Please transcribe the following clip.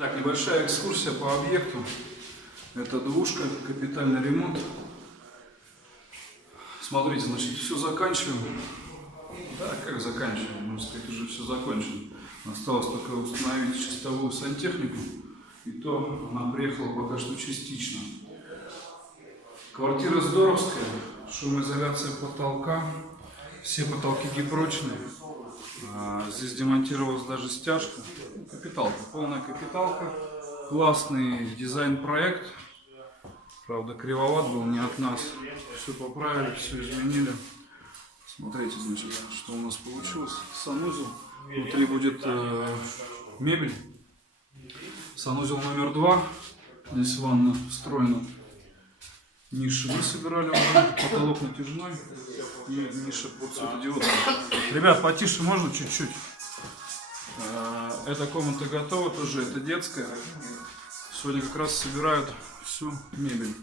Итак, небольшая экскурсия по объекту. Это двушка, капитальный ремонт. Смотрите, значит, все заканчиваем. Да, как заканчиваем? Можно сказать, уже все закончено. Осталось только установить чистовую сантехнику. И то она приехала пока что частично. Квартира здоровская, шумоизоляция потолка. Все потолки гипрочные. Здесь демонтировалась даже стяжка. Капиталка, полная капиталка. Классный дизайн-проект. Правда, кривоват был, не от нас. Все поправили, все изменили. Смотрите, значит, что у нас получилось. Санузел. Внутри будет мебель. Санузел номер 2. Здесь ванна встроена. Ниши мы собирали уже. Потолок натяжной. И ниша под светодиодом. Ребят, потише можно чуть-чуть. Эта комната готова тоже. Это детская. Сегодня как раз собирают всю мебель.